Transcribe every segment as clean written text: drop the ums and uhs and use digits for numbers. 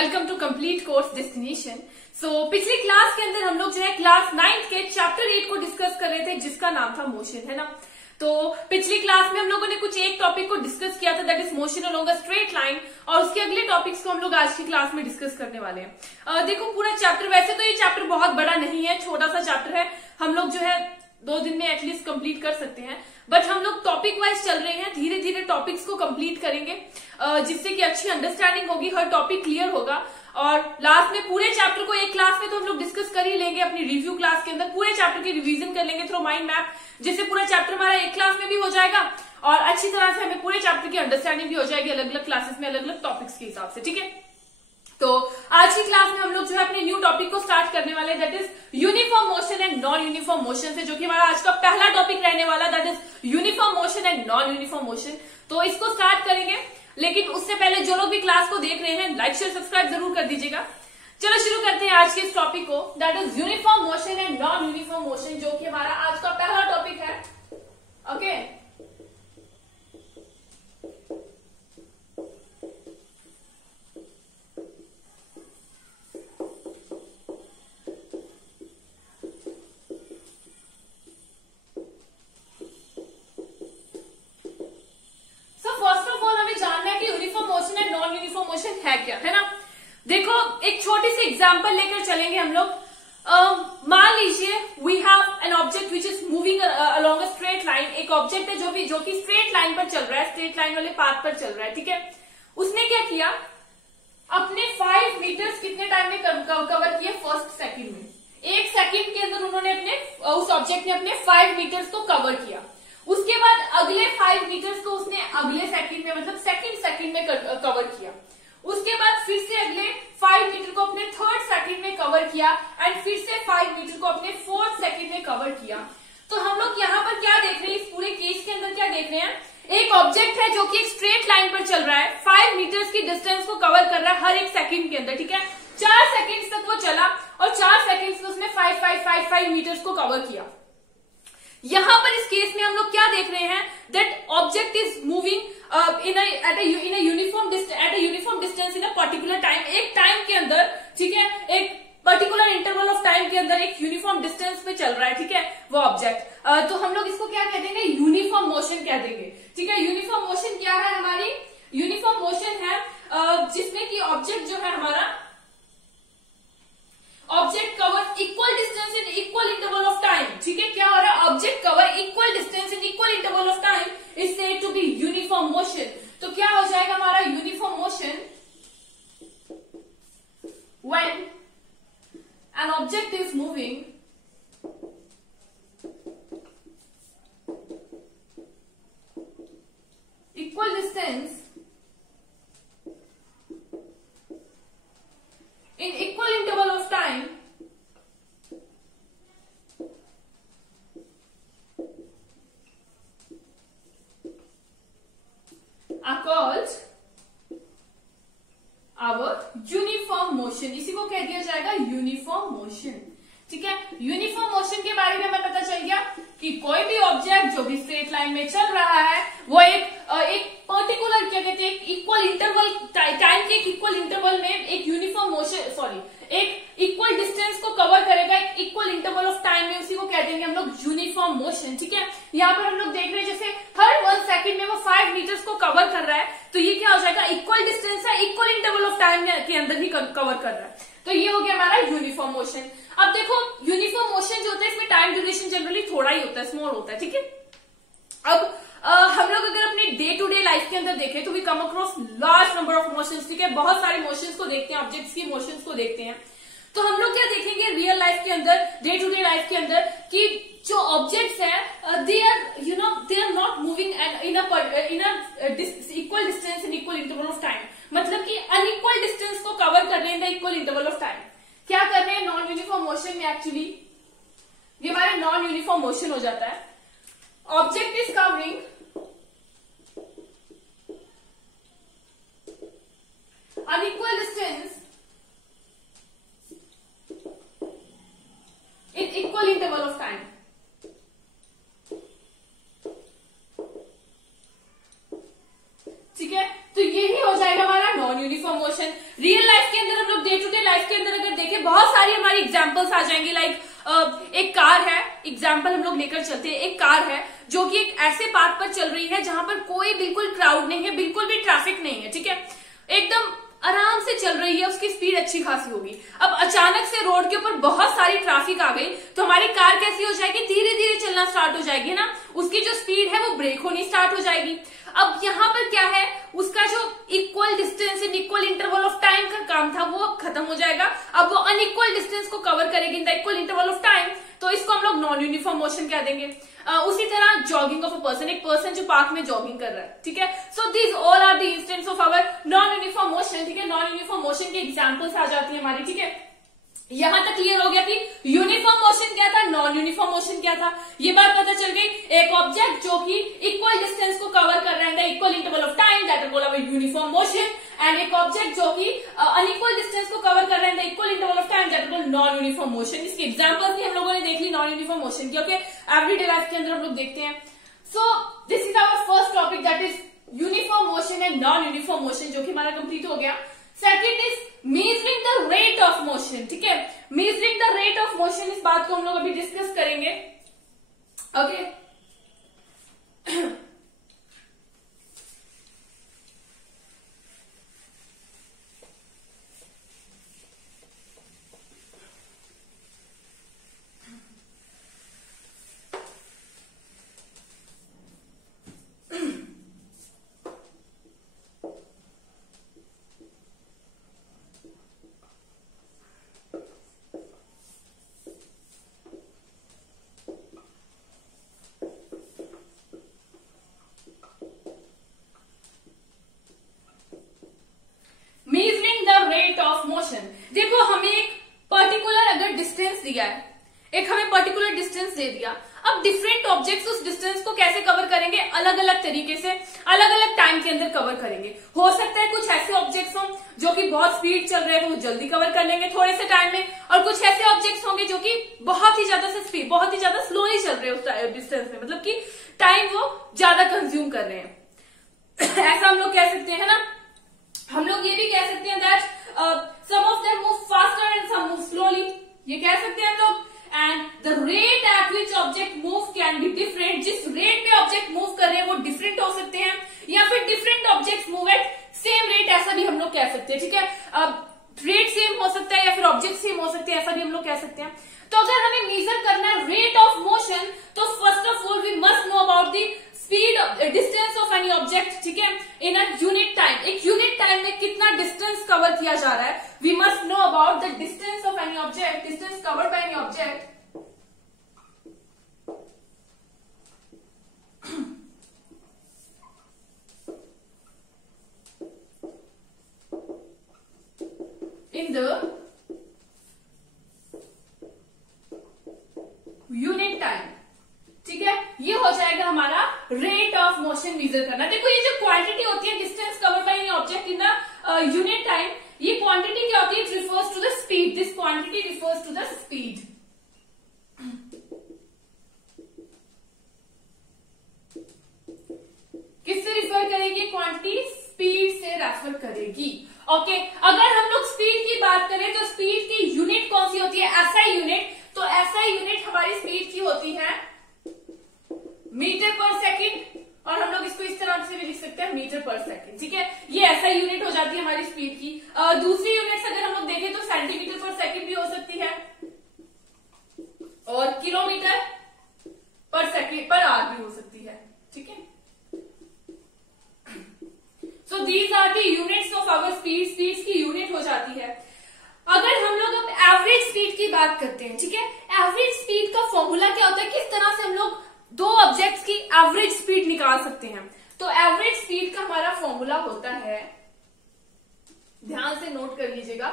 Welcome to complete course destination. पिछली class के अंदर हम लोग जो है क्लास 9 के चैप्टर 8 को डिस्कस कर रहे थे जिसका नाम था मोशन, है ना। तो पिछली क्लास में हम लोगों ने कुछ एक टॉपिक को डिस्कस किया था, that is motion along a straight line, और उसके अगले टॉपिक्स को हम लोग आज की क्लास में डिस्कस करने वाले हैं। देखो पूरा चैप्टर, वैसे तो ये चैप्टर बहुत बड़ा नहीं है, छोटा सा चैप्टर है, हम लोग जो है 2 दिन में एटलीस्ट कंप्लीट कर सकते हैं, बट हम लोग टॉपिक वाइज चल रहे हैं, धीरे धीरे टॉपिक्स को कंप्लीट करेंगे जिससे कि अच्छी अंडरस्टैंडिंग होगी, हर टॉपिक क्लियर होगा, और लास्ट में पूरे चैप्टर को एक क्लास में तो हम लोग डिस्कस कर ही लेंगे, अपनी रिव्यू क्लास के अंदर पूरे चैप्टर की रिवीजन कर लेंगे थ्रू माइंड मैप, जिससे पूरा चैप्टर हमारा एक क्लास में भी हो जाएगा और अच्छी तरह से हमें पूरे चैप्टर की अंडरस्टैंडिंग भी हो जाएगी अलग अलग क्लासेस में अलग अलग टॉपिक्स के हिसाब से, ठीक है। तो आज की क्लास में हम लोग जो है अपने न्यू टॉपिक को स्टार्ट करने वाले हैं, that is uniform motion and non uniform motion से, जो कि हमारा आज का पहला टॉपिक रहने वाला, that is uniform motion and non uniform motion. तो इसको स्टार्ट करेंगे, लेकिन उससे पहले जो लोग भी क्लास को देख रहे हैं लाइक शेयर सब्सक्राइब जरूर कर दीजिएगा। चलो शुरू करते हैं आज के इस टॉपिक को, that is uniform motion and non uniform motion, जो कि हमारा आज का पहला टॉपिक है। ओके है क्या, है ना। देखो एक छोटी सी एग्जांपल लेकर चलेंगे हम लोग। मान लीजिए we have an object which is moving along a straight line, एक ऑब्जेक्ट है जो कि स्ट्रेट लाइन पर चल रहा है, स्ट्रेट लाइन वाले पाथ पर चल रहा है, ठीक है। उसने क्या किया, अपने 5 मीटर्स कितने टाइम में कवर किए, फर्स्ट सेकंड में, 1 सेकंड के अंदर उन्होंने उस ऑब्जेक्ट ने अपने 5 मीटर्स को कवर किया। उसके बाद अगले 5 मीटर्स को उसने अगले सेकंड में, मतलब सेकंड में कवर किया। उसके बाद फिर से अगले 5 मीटर को अपने 3rd सेकंड में कवर किया, एंड फिर से 5 मीटर को अपने 4th सेकंड में कवर किया। तो हम लोग यहाँ पर क्या देख रहे हैं, इस पूरे केस के अंदर क्या देख रहे हैं, एक ऑब्जेक्ट है जो कि एक स्ट्रेट लाइन पर चल रहा है, 5 मीटर्स की डिस्टेंस को कवर कर रहा है हर एक सेकंड के अंदर, ठीक है। 4 सेकंड तक वो चला और 4 सेकंड में उसने 5 मीटर्स को कवर किया। यहां पर इस केस में हम लोग क्या देख रहे हैं, that object is moving at a uniform distance in a particular time, एक टाइम के अंदर, ठीक है, एक पर्टिकुलर इंटरवल ऑफ टाइम के अंदर एक यूनिफॉर्म डिस्टेंस पे चल रहा है, ठीक है, वो ऑब्जेक्ट। तो हम लोग इसको क्या कह देंगे, यूनिफॉर्म मोशन कह देंगे, ठीक है। यूनिफॉर्म मोशन क्या है, हमारी यूनिफॉर्म मोशन है जिसमें कि ऑब्जेक्ट जो है हमारा, object cover equal distance in equal interval of time, ठीक है। क्या हो रहा है, object cover equal distance in equal interval of time is said to be uniform motion. तो क्या हो जाएगा हमारा uniform motion, when an object is moving equal distance in equal interval of time are called our uniform motion। इसी को कह दिया जाएगा यूनिफॉर्म मोशन, ठीक है। यूनिफॉर्म मोशन के बारे में हमें पता चल गया कि कोई भी ऑब्जेक्ट जो भी स्ट्रेट लाइन में चल रहा है वो एक पर्टिकुलर क्या कहते हैं, इक्वल इंटरवल टाइम के, एक इक्वल इंटरवल में एक यूनिफॉर्म मोशन, एक इक्वल डिस्टेंस को कवर करेगा एक इक्वल इंटरवल ऑफ टाइम में, उसी को कह देंगे हम लोग यूनिफॉर्म मोशन, ठीक है। यहाँ पर हम लोग देख रहे हैं जैसे हर 1 सेकंड में वो 5 मीटर्स को कवर कर रहा है, तो ये क्या हो जाएगा, इक्वल डिस्टेंस है, इक्वल इंटरवल ऑफ टाइम के अंदर ही कवर कर रहा है, तो ये हो गया हमारा यूनिफॉर्म मोशन। अब देखो यूनिफॉर्म मोशन जो होता है इसमें टाइम ड्यूरेशन जनरली थोड़ा ही होता है, स्मॉल होता है, ठीक है। अब हम लोग अगर अपने डे टू डे लाइफ के अंदर देखें तो we come across large number of motions, ठीक है, बहुत सारे मोशंस को देखते हैं, ऑब्जेक्ट्स की मोशंस को देखते हैं। तो हम लोग क्या देखेंगे रियल लाइफ के अंदर, डे टू डे लाइफ के अंदर, कि जो ऑब्जेक्ट्स हैं they are not moving in equal distance in equal interval of time, मतलब कि अनइक्वल डिस्टेंस को कवर कर रहे हैं in equal interval of time. क्या कर रहे हैं नॉन यूनिफॉर्म मोशन में, एक्चुअली ये हमारे नॉन यूनिफॉर्म मोशन हो जाता है। Object is covering unequal distance in equal interval of time, ठीक है। तो यही हो जाएगा हमारा non uniform motion. Real life के अंदर हम लोग डे टू डे लाइफ के अंदर अगर देखें बहुत सारी हमारी एग्जांपल्स आ जाएंगी। लाइक एक कार है, एग्जांपल हम लोग लेकर चलते हैं। एक कार है जो कि एक ऐसे पाथ पर चल रही है जहां पर कोई बिल्कुल क्राउड नहीं है, बिल्कुल भी ट्रैफिक नहीं है, ठीक है, एकदम आराम से चल रही है, उसकी स्पीड अच्छी खासी होगी। अब अचानक से रोड के ऊपर बहुत सारी ट्रैफिक आ गई तो हमारी कार कैसी हो जाएगी, धीरे धीरे चलना स्टार्ट हो जाएगी ना, उसकी जो स्पीड है वो ब्रेक होनी स्टार्ट हो जाएगी। अब यहाँ पर क्या है, उसका जो equal distance in equal interval of time का काम था वो खत्म हो जाएगा। अब वो अनइक्वल डिस्टेंस को कवर करेगी in the equal interval of time, तो इसको हम लोग नॉन यूनिफॉर्म मोशन कह देंगे। उसी तरह जॉगिंग ऑफ अ पर्सन, एक पर्सन जो पार्क में जॉगिंग कर रहा है, ठीक है। So these all are the instance of our non uniform motion, ठीक है। नॉन यूनिफॉर्म मोशन की एग्जांपल्स आ जाती है हमारी, ठीक है। यहां तक क्लियर हो गया कि यूनिफॉर्म मोशन क्या था, नॉन यूनिफॉर्म मोशन क्या था, ये बात पता चल गई। एक ऑब्जेक्ट जो कि इक्वल डिस्टेंस को कवर कर रहा है equal interval of time, that is called our uniform motion. And एक ऑब्जेक्ट जो कि अनइक्वल डिस्टेंस को कवर कर रहा है equal interval of time, that is called non uniform motion. इसकी एग्जांपल्स भी हम लोगों ने देख ली नॉन यूनिफॉर्म मोशन की, ओके। एवरीडे लाइफ के अंदर हम लोग देखते हैं। So this is our first topic, that is uniform motion and non uniform motion, जो कि हमारा कंप्लीट हो गया। Second is measuring the rate of motion, ठीक है। Measuring the rate of motion, इस बात को हम लोग अभी डिस्कस करेंगे, ओके। देखो हमें एक पर्टिकुलर अगर डिस्टेंस दिया है, एक हमें पर्टिकुलर डिस्टेंस दे दिया, अब डिफरेंट ऑब्जेक्ट्स उस डिस्टेंस को कैसे कवर करेंगे, अलग अलग तरीके से अलग अलग टाइम के अंदर कवर करेंगे। हो सकता है कुछ ऐसे ऑब्जेक्ट्स हों जो कि बहुत स्पीड चल रहे हैं तो वो जल्दी कवर कर लेंगे थोड़े से टाइम में, और कुछ ऐसे ऑब्जेक्ट्स होंगे जो कि बहुत ही ज्यादा स्लोली चल रहे हैं उस डिस्टेंस में, मतलब कि टाइम वो ज्यादा कंज्यूम कर रहे हैं। ऐसा हम लोग कह सकते हैं ना। हम लोग ये भी कह सकते हैं that some of them move faster and some move slowly, ये कह सकते हैं हम लोग। and the rate at which object move can be different, जिस रेट में ऑब्जेक्ट मूव कर रहे हैं वो डिफरेंट हो सकते हैं, या फिर different objects move at same rate, ऐसा भी हम लोग कह सकते हैं, ठीक है। रेट सेम हो सकता है या फिर ऑब्जेक्ट सेम हो सकते हैं, ऐसा भी हम लोग कह सकते हैं। तो अगर हमें मेजर करना है रेट ऑफ मोशन, तो first of all we must know about the speed distance of any object, ठीक है, इन अ यूनिट टाइम। एक यूनिट टाइम में कितना डिस्टेंस कवर किया जा रहा है, we must know about the distance of any object, distance covered by any object in the unit time, ठीक है। ये हो जाएगा हमारा रेट ऑफ मोशन मेजर करना। देखो ये जो क्वांटिटी होती है distance cover by any object in the unit time, ये क्वांटिटी क्या होती है, it refers to the speed, this quantity refers to the speed. किससे रिफर करेगी क्वांटिटी, स्पीड से रेफर करेगी, ओके। अगर हम लोग स्पीड की बात करें तो स्पीड की यूनिट कौन सी होती है, एसआई यूनिट। तो एसआई यूनिट हमारी स्पीड की होती है मीटर पर सेकंड, और हम लोग इसको इस तरह से भी लिख सकते हैं मीटर पर सेकंड, ठीक है। ये एसआई यूनिट हो जाती है हमारी स्पीड की। दूसरी यूनिट्स अगर हम लोग देखें तो सेंटीमीटर पर सेकंड भी हो सकती है, और किलोमीटर पर सेकंड पर आवर भी हो सकती है, ठीक है। So these are the units of our speed, speed की यूनिट हो जाती है। अगर हम लोग अब एवरेज स्पीड की बात करते हैं, ठीक है, एवरेज स्पीड का फॉर्मूला क्या होता है, किस तरह से हम लोग दो ऑब्जेक्ट्स की एवरेज स्पीड निकाल सकते हैं। तो एवरेज स्पीड का हमारा फॉर्मूला होता है, ध्यान से नोट कर लीजिएगा,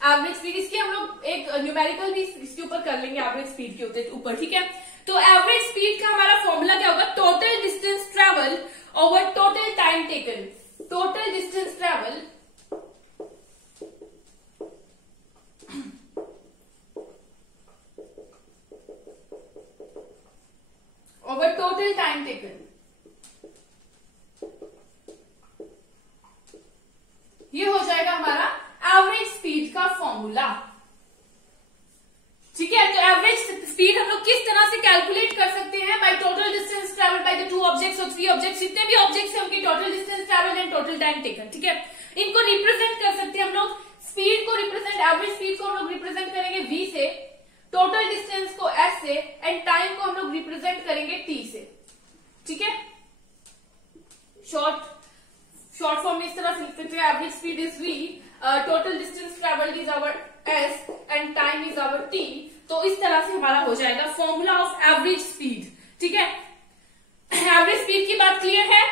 एवरेज स्पीड, इसके हम लोग एक न्यूमेरिकल भी इसके ऊपर कर लेंगे एवरेज स्पीड के ऊपर, ठीक है। तो एवरेज स्पीड का हमारा फॉर्मूला क्या होगा, total distance travel over total time taken, total distance travel over total time taken। ये हो जाएगा हमारा एवरेज स्पीड का फॉर्मूला। ठीक है, तो एवरेज स्पीड हम लोग किस तरह से कैलकुलेट कर सकते हैं? By total distance travel by the 2 objects और 3 ऑब्जेक्ट्स, जितने भी ऑब्जेक्ट्स हैं उनकी total distance travel and total time taken. ठीक है, इनको रिप्रेजेंट कर सकते हैं हम लोग। स्पीड को रिप्रेजेंट, एवरेज स्पीड को हम लोग रिप्रेजेंट करेंगे v से, टोटल डिस्टेंस को s से एंड टाइम को हम लोग रिप्रेजेंट करेंगे t से। ठीक है, शॉर्ट फॉर्म में इस तरह से लिख सकते हैं, average speed is v, total distance travelled is our s and time is our t। तो इस तरह से हमारा हो जाएगा फॉर्मूला ऑफ एवरेज स्पीड। ठीक है, एवरेज स्पीड की बात क्लियर है।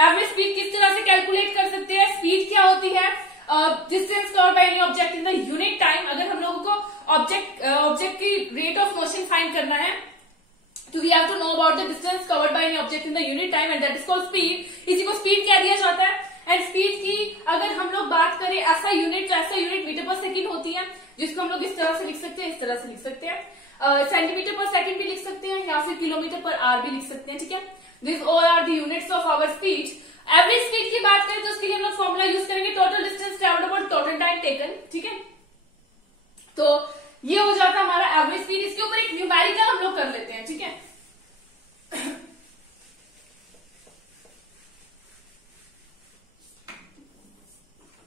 एवरेज स्पीड किस तरह से कैलकुलेट कर सकते हैं? स्पीड क्या होती है? Distance covered by any object in the unit time. अगर हम लोगों को ऑब्जेक्ट की रेट ऑफ मोशन फाइंड करना है, तो we have to know about the distance covered by any object in the unit time and that is called speed. इसी को स्पीड क्या दिया जाता है? एंड स्पीड की अगर हम लोग बात करें ऐसा यूनिट, तो ऐसा यूनिट मीटर पर सेकंड होती है, जिसको हम लोग इस तरह से लिख सकते हैं, इस तरह से लिख सकते हैं, सेंटीमीटर पर सेकंड भी लिख सकते हैं या फिर किलोमीटर पर आवर भी लिख सकते हैं। ठीक है, this all are the units of our speed. Average speed की बात करें तो उसके लिए हम लोग फॉर्मूला यूज करेंगे total distance travelled upon total time taken. ठीक है, तो ये हो जाता है हमारा एवरेज स्पीड। इसके ऊपर एक न्यूमेरिकल हम लोग कर लेते हैं। ठीक है,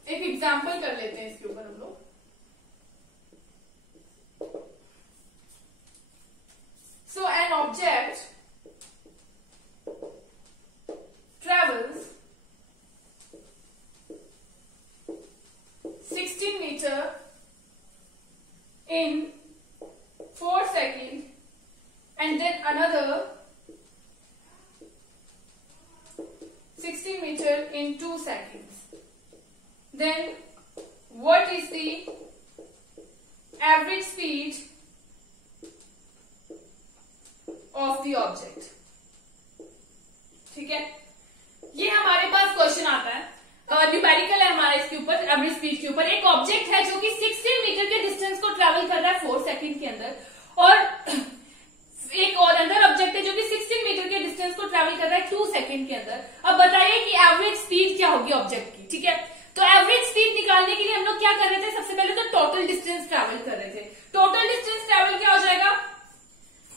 एक एग्जाम्पल कर लेते हैं इसके ऊपर हम लोग। सो an object travels 16 meter in 4 seconds and then another 16 meter in 2 seconds. Then what is the average speed of the object? ठीक है, ये हमारे पास क्वेश्चन आता है, न्यूमेरिकल है हमारा इसके ऊपर, एवरेज स्पीड के ऊपर। एक ऑब्जेक्ट है जो कि 16 मीटर के डिस्टेंस को ट्रेवल कर रहा है 4 सेकंड के अंदर, और एक और अंदर ऑब्जेक्ट है जो कि 16 मीटर के डिस्टेंस को ट्रेवल कर रहा है 2 सेकंड के अंदर। अब बताइए कि एवरेज स्पीड क्या होगी ऑब्जेक्ट की। ठीक है, तो एवरेज स्पीड निकालने के लिए हम लोग क्या कर रहे थे? सबसे पहले तो टोटल डिस्टेंस ट्रेवल कर रहे थे। टोटल डिस्टेंस ट्रेवल क्या हो जाएगा?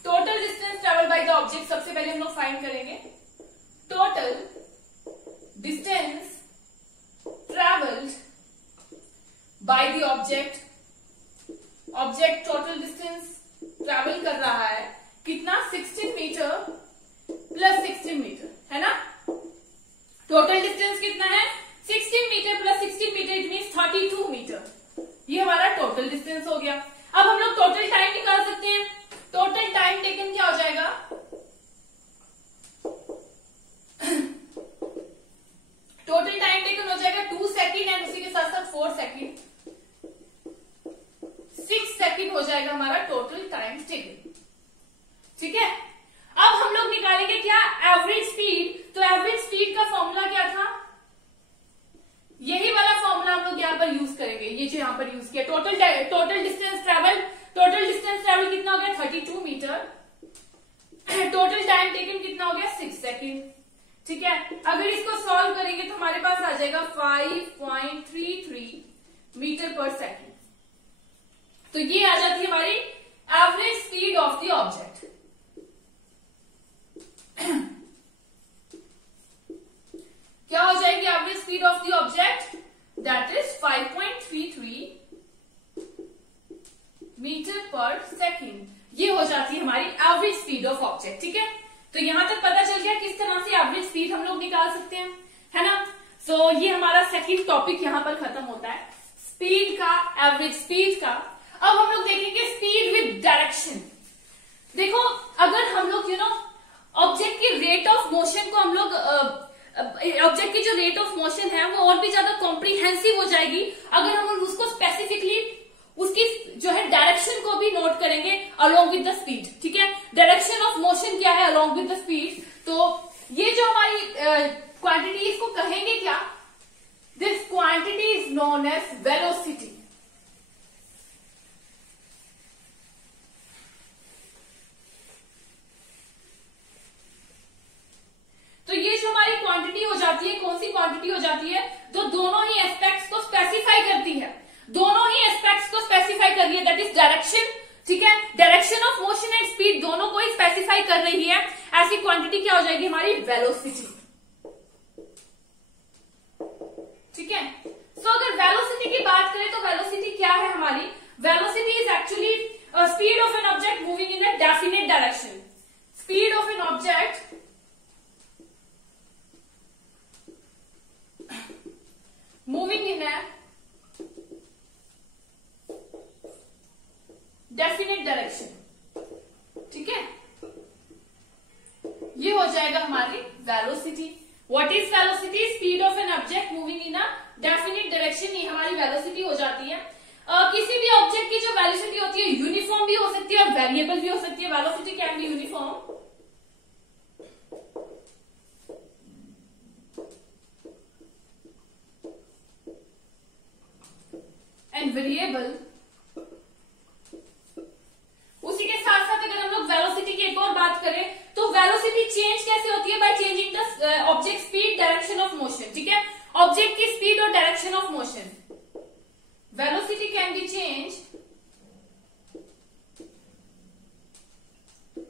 Total distance travel by the object सबसे पहले हम लोग फाइंड करेंगे। Total distance travelled by the object, object total distance travel कर रहा है कितना? 16 मीटर प्लस 16 मीटर, है ना? टोटल डिस्टेंस कितना है? 16 metre plus 16 metre, it means 32 metre. ये हमारा टोटल डिस्टेंस हो गया। अब हम लोग टोटल टाइम निकाल सकते हैं। टोटल टाइम टेकन क्या हो जाएगा? टोटल टाइम टेकन हो जाएगा 2 सेकंड एंड उसी के साथ साथ 4 सेकंड, 6 सेकंड हो जाएगा हमारा टोटल टाइम टेकन। ठीक है, अब हम लोग निकालेंगे क्या? Average speed. तो एवरेज स्पीड का फॉर्मूला क्या था? यही वाला फॉर्मूला हम लोग यहाँ पर यूज करेंगे, ये जो यहाँ पर यूज किया। टोटल डिस्टेंस ट्रेवल कितना हो गया? 32 मीटर। टोटल टाइम टेकन कितना हो गया? 6 सेकंड। ठीक है, अगर इसको सॉल्व करेंगे तो हमारे पास आ जाएगा 5.33 मीटर पर सेकंड। तो ये आ जाती है हमारी average speed of the object. क्या हो जाएगी average speed of the object? That is 5.33 metre per second. ये हो जाती है हमारी एवरेज स्पीड ऑफ ऑब्जेक्ट। ठीक है, तो यहां तक पता चल गया किस तरह से एवरेज स्पीड हम लोग निकाल सकते हैं, है ना? सो ये हमारा सेकंड टॉपिक यहां पर खत्म होता है, स्पीड का, एवरेज स्पीड का। अब हम लोग देखेंगे स्पीड विद डायरेक्शन। देखो, अगर हम लोग ऑब्जेक्ट की रेट ऑफ मोशन को हम लोग ऑब्जेक्ट की जो रेट ऑफ मोशन है वो और भी ज्यादा कॉम्प्रिहेंसिव हो जाएगी अगर हम उसको स्पेसिफिकली उसकी जो है डायरेक्शन को भी नोट करेंगे अलोंग विद द स्पीड। ठीक है, डायरेक्शन ऑफ मोशन क्या है अलोंग विद द स्पीड? तो ये जो हमारी क्वांटिटी, इसको कहेंगे क्या? This quantity is known as velocity. तो ये जो हमारी क्वांटिटी हो जाती है, कौन सी क्वांटिटी हो जाती है? जो दोनों ही एस्पेक्ट्स को स्पेसिफाई करती है, दोनों ही एस्पेक्ट्स को स्पेसिफाई कर रही है, दैट इज डायरेक्शन, ठीक है, direction of motion and speed दोनों को ही स्पेसिफाई कर रही है। ऐसी क्वांटिटी क्या हो जाएगी हमारी वेलोसिटी, ठीक है। सो अगर वेलोसिटी की बात करें तो वेलोसिटी क्या है हमारी, velocity is actually speed of an object moving in a definite direction, speed of an object moving in a definite direction, ठीक है, ये हो जाएगा हमारी velocity. What is velocity, speed of an object moving in a definite direction, ये हमारी velocity हो जाती है। किसी भी ऑब्जेक्ट की जो वेलोसिटी होती है यूनिफॉर्म भी हो सकती है और वेरिएबल भी हो सकती है। Velocity can be uniform and variable. उसी के साथ साथ अगर हम लोग वेलोसिटी की एक और बात करें तो वेलोसिटी चेंज कैसे होती है, bye changing the object speed direction of motion, ठीक है, ऑब्जेक्ट की स्पीड और direction of motion. Velocity can be change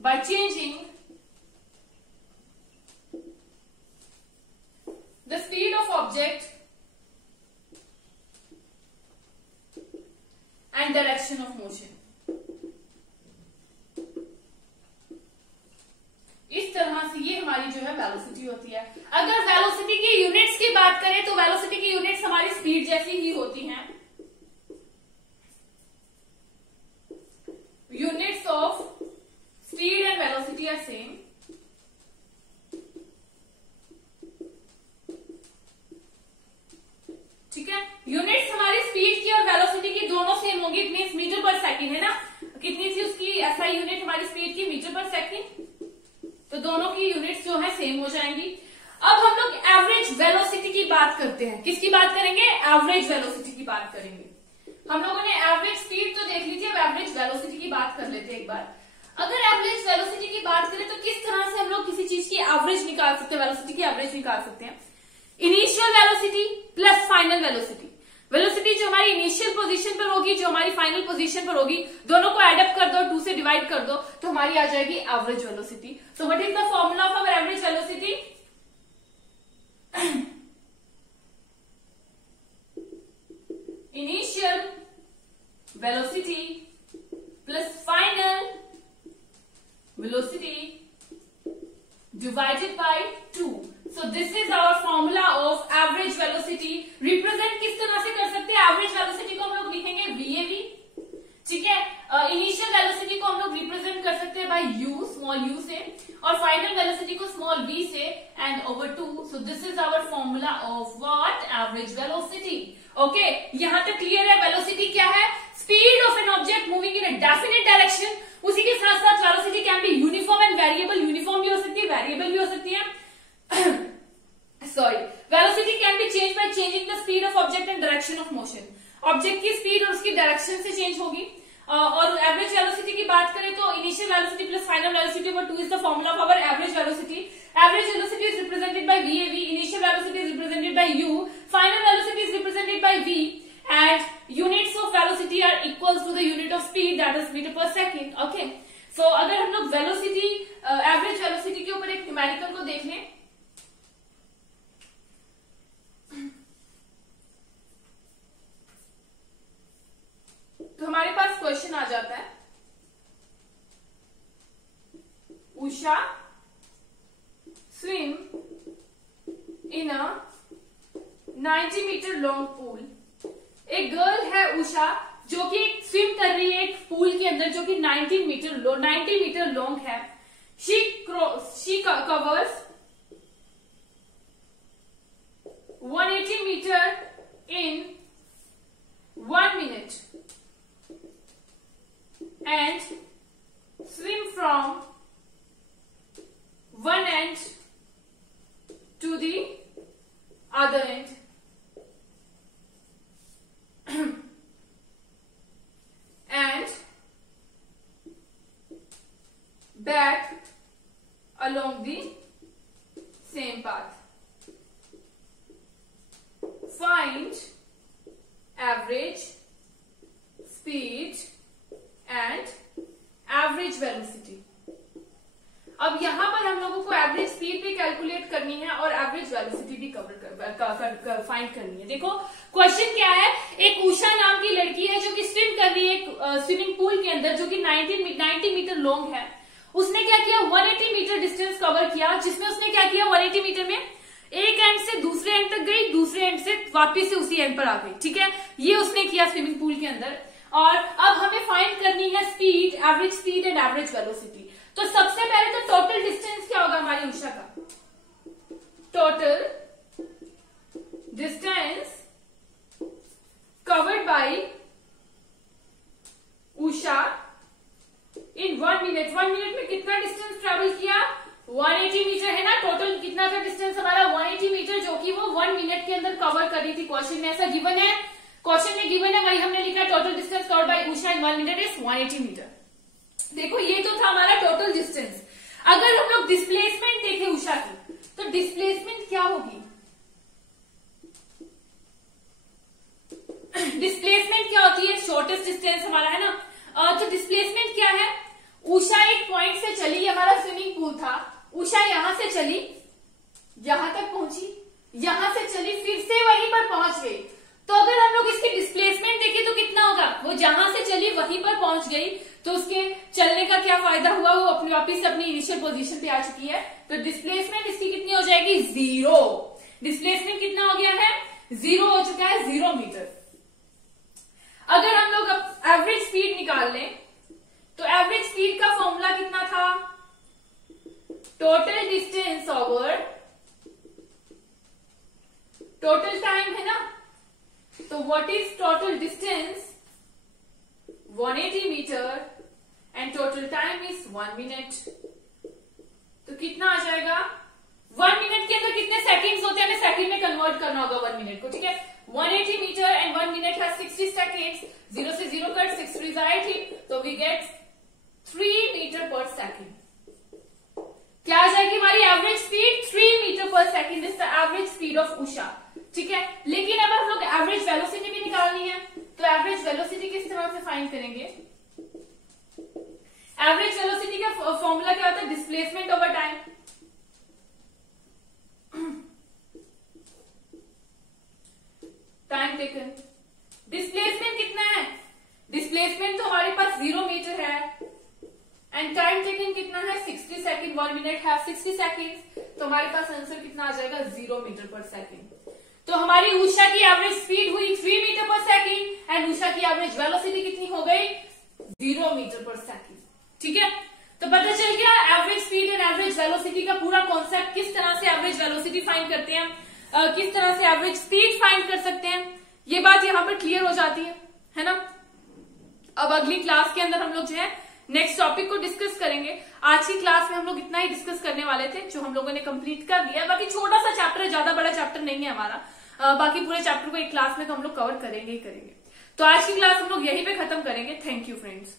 by changing the speed of object and direction of motion. इस तरह से ये हमारी जो है वेलोसिटी होती है। अगर वेलोसिटी की यूनिट्स की बात करें तो वेलोसिटी की यूनिट्स हमारी स्पीड जैसी ही होती हैं। Units of speed and velocity are same. ठीक है, यूनिट्स हमारी स्पीड की और वेलोसिटी की दोनों सेम होगी। It means metre per second है ना, कितनी थी उसकी एसआई यूनिट हमारी स्पीड की, मीटर पर सेकेंड, तो दोनों की यूनिट्स जो है सेम हो जाएंगी। अब हम लोग एवरेज वेलोसिटी की बात करते हैं। किसकी बात करेंगे, एवरेज वेलोसिटी की बात करेंगे। हम लोगों ने एवरेज स्पीड तो देख लीजिए, अब एवरेज वेलोसिटी की बात कर लेते हैं एक बार। अगर एवरेज वेलोसिटी की बात करें तो किस तरह से हम लोग किसी चीज की एवरेज निकाल सकते हैं, वेलोसिटी की एवरेज निकाल सकते हैं। Initial velocity plus final velocity. Velocity जो हमारी इनिशियल पोजीशन पर होगी, जो हमारी फाइनल पोजीशन पर होगी, दोनों को एड अप कर दो, 2 से डिवाइड कर दो, तो हमारी आ जाएगी average velocity. So what is the formula of our average velocity, initial velocity plus final velocity divided by 2. So this is our formula of average velocity. Represent किस तरह से कर सकते हैं, एवरेज वेलोसिटी को हम लोग लिखेंगे VAV, ठीक है। इनिशियल वेलोसिटी को हम लोग रिप्रेजेंट कर सकते हैं बाय U, स्मॉल u से, और फाइनल वेलोसिटी को स्मॉल v से, and over 2. So this is our formula of what, average velocity. Okay, यहां तक क्लियर है। वेलोसिटी क्या है, speed of an object moving in a definite direction. उसी के साथ साथ velocity can be uniform and variable. Uniform भी हो सकती है, वेरिएबल भी हो सकती है। Sorry, velocity can be change by changing the speed of object and direction of motion. Object की स्पीड और उसकी डायरेक्शन से चेंज होगी। और एवरेज वेलोसिटी की बात करें तो initial velocity plus final velocity over 2 is the formula of our average velocity. Average velocity is represented by VAV, initial velocity is represented by U, final velocity is represented by V, and units of velocity are equals to the unit of speed, that is meter per second. Okay, so अगर हम लोग velocity, average velocity के ऊपर एक numerical को देख लें, तो हमारे पास क्वेश्चन आ जाता है, Usha swim in a 90 metre long pool. एक गर्ल है उषा जो कि स्विम कर रही है एक पूल के अंदर जो कि 90 मीटर लॉन्ग है। She covers 180 metre in 1 minute and swim from one end to the other end and back along the same path. Find calculate करनी है और एवरेज वेलोसिटी भी फाइंड करनी है। देखो क्वेश्चन क्या है, एक उषा नाम की लड़की है जो कि स्विम कर रही है स्विमिंग पूल के अंदर, जो कि 90 मीटर लॉन्ग है। उसने क्या किया, 180 मीटर डिस्टेंस कवर किया, जिसमें उसने क्या किया, 180 मीटर में एक एंड से दूसरे एंड तक गई, दूसरे एंड से वापस से उसी एंड पर आ गई। ठीक है, ये उसने किया स्विमिंग पूल के अंदर। और अब हमें फाइंड करनी है speed, average speed and average velocity. तो सबसे पहले तो टोटल डिस्टेंस क्या होगा हमारी उषा का, total distance covered by Usha in 1 minute. 1 minute में कितना डिस्टेंस ट्रेवल किया, 180 मीटर है ना। टोटल कितना था डिस्टेंस हमारा, 180 मीटर, जो कि वो 1 मिनट के अंदर कवर कर रही थी। क्वेश्चन में ऐसा गिवन है, क्वेश्चन में गिवन है, वही हमने लिखा total distance covered by Usha in 1 minute is 180 metre. देखो ये तो था हमारा टोटल डिस्टेंस। अगर हम लोग डिस्प्लेसमेंट देखें उषा की, तो डिस्प्लेसमेंट क्या होगी, डिस्प्लेसमेंट क्या होती है, शॉर्टेस्ट डिस्टेंस हमारा है ना। तो डिस्प्लेसमेंट क्या है, उषा एक पॉइंट से चली, हमारा स्विमिंग पूल था, उषा यहां से चली, यहां तक पहुंची, यहां से चली, फिर से वहीं पर पहुंच गई। तो अगर हम लोग इसकी डिस्प्लेसमेंट देखें तो कितना होगा, वो जहां से चली वहीं पर पहुंच गई, तो उसके चलने का क्या फायदा हुआ, वो अपनी वापिस अपनी इनिशियल पोजीशन पे आ चुकी है। तो डिस्प्लेसमेंट इसकी कितनी हो जाएगी, 0। डिस्प्लेसमेंट कितना हो गया है, 0 हो चुका है, 0 मीटर। अगर हम लोग अब एवरेज स्पीड निकाल लें, तो एवरेज स्पीड का फॉर्मूला कितना था, total distance over total time है ना। तो what is total distance, 180 metre and total time is 1 minute. तो कितना आ जाएगा, 1 मिनट के अंदर कितने सेकंड्स होते हैं, हमें सेकंड में कन्वर्ट करना होगा 1 मिनट को। ठीक है, 180 मीटर एंड 1 मिनट है 60 सेकेंड्स, 0 से 0 कट, 6 3 80, तो we get 3 metre per second. क्या आ जाएगी हमारी average speed, 3 metre per second is the average speed of Usha. ठीक है, लेकिन अब हम लोग एवरेज वेलोसिटी भी निकालनी है, तो एवरेज वेलोसिटी किस तरह से फाइंड करेंगे, एवरेज वेलोसिटी का फॉर्मूला क्या होता है, displacement over time. Time taken, displacement कितना है, डिस्प्लेसमेंट तो हमारे पास 0 मीटर है एंड टाइम टेकन कितना है, 60 सेकेंड, 1 मिनट है 60 सेकेंड, तो हमारे पास आंसर कितना आ जाएगा, 0 मीटर पर सेकेंड। तो हमारी उषा की एवरेज स्पीड हुई 3 metre per second and Usha की एवरेज वेलोसिटी कितनी हो गई, 0 मीटर पर सेकेंड। ठीक है, तो पता चल गया average speed and average velocity का पूरा कॉन्सेप्ट, किस तरह से एवरेज वेलोसिटी फाइंड करते हैं, किस तरह से एवरेज स्पीड फाइंड कर सकते हैं। ये बात यहां पर क्लियर हो जाती है ना। अब अगली क्लास के अंदर हम लोग जो है नेक्स्ट टॉपिक को डिस्कस करेंगे। आज की क्लास में हम लोग इतना ही डिस्कस करने वाले थे, जो हम लोगों ने कंप्लीट कर दिया। बाकी छोटा सा चैप्टर है, ज्यादा बड़ा चैप्टर नहीं है हमारा। बाकी पूरे चैप्टर को एक क्लास में तो हम लोग कवर करेंगे ही करेंगे। तो आज की क्लास हम लोग यहीं पे खत्म करेंगे। Thank you friends.